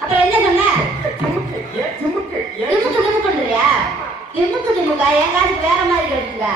அப்புறம் என்ன சொன்ன? என் காசுக்கு வேற மாதிரி கிடைக்குதா?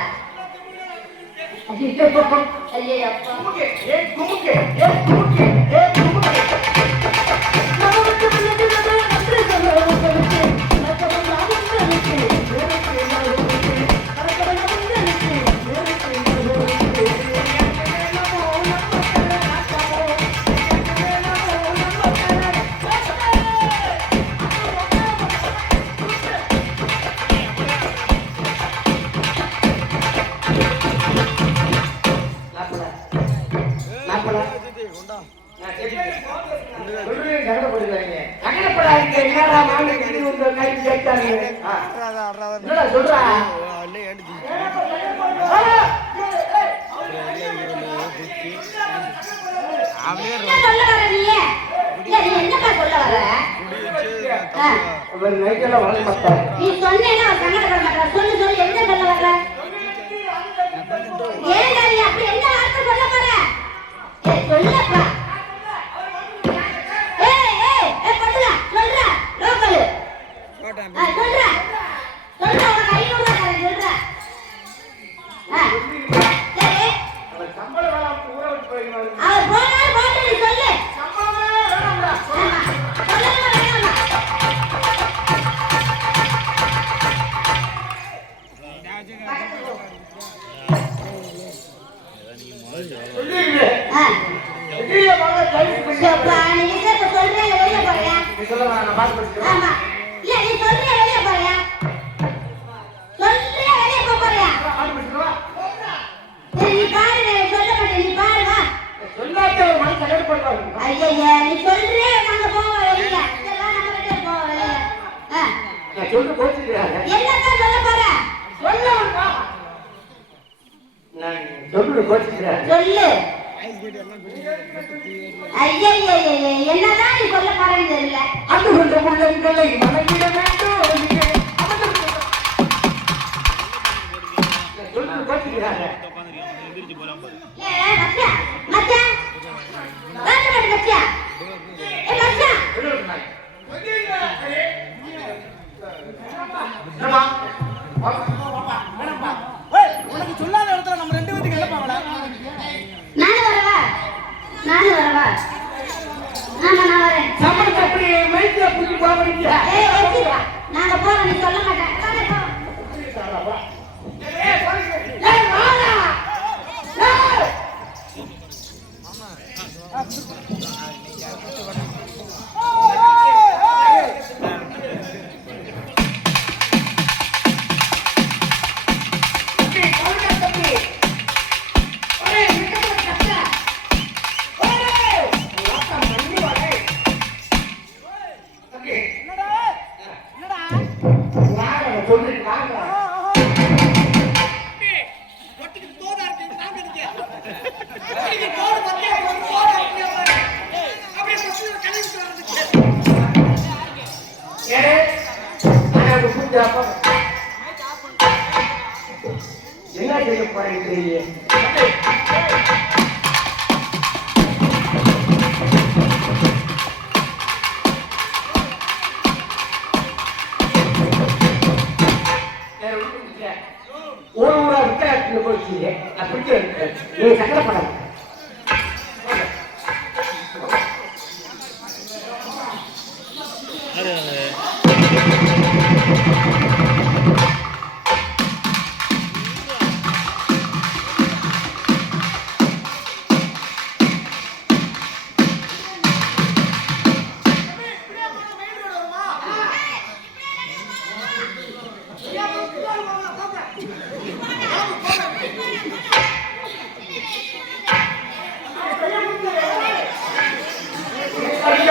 என்னதான் நீ சொல்ல போறேன்னு தெரியல. அது கொஞ்சம் உள்ளங்களை மனதிட வேண்டும். உனக்கு சொல்லாத இடத்துல நம்ம 2 பேத்துக்கு என்ன பாவல? நானு வரவா? ஆமா நான் வரேன். சமத்து அப்படி மைக்ல புடி பாவறீங்க. ஏய் நாங்க போறோம், நீ சொல்ல மாட்டேன். என்ன செய்ய போறீங்க? ஒரு ஊரா விட்டு போச்சு. அப்படி நீ சங்கடப்படாது.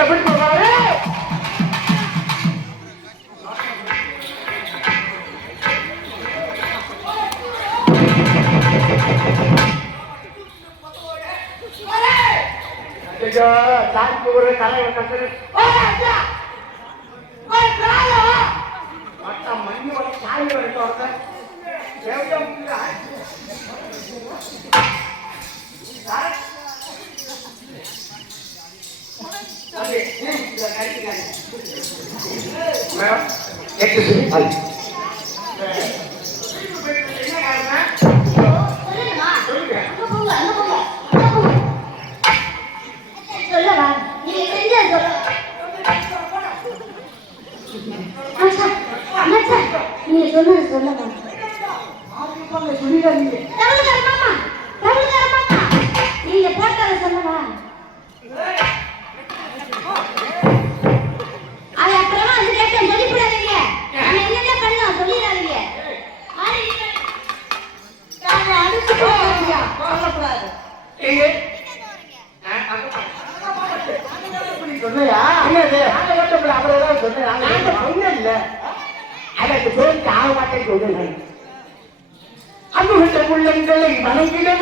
எப்படி போவாரு ஐயோ தாக்கு ஒரு கலை கட்டுறது மொத்தம் மண்ணு ஒரு சாய் வரைக்கும் சொல்லுங்கம்மா. அங்க போங்க, அங்க போங்க, அங்க போங்க. சொல்லவா? நீங்க செஞ்சது சொல்ல. மச்சான், மச்சான், நீங்க சொன்னது சொல்லவா? சொல்லிடாதீங்க தமிழ்கார மாமா, தமிழ்கார மாமா, நீங்க போட்டதை சொல்லவா? அது அப்புறமா அது கேட்டேன் சொல்லிவிடாதீங்க. நீங்க என்னென்ன பண்ணலாம் சொல்லிடாதீங்க. ஆறு நாங்க அடிச்சு போறோம்யா சொல்லக்கூடாது சொன்னையா என்னது நாங்க கட்டப்பட அவரெல்லாம் சொன்னேன் நாங்க சொன்ன இல்ல அதற்கு பேருக்கு ஆக மாட்டேன்னு சொல்லுங்க அன்பு உள்ளங்களை வணங்கின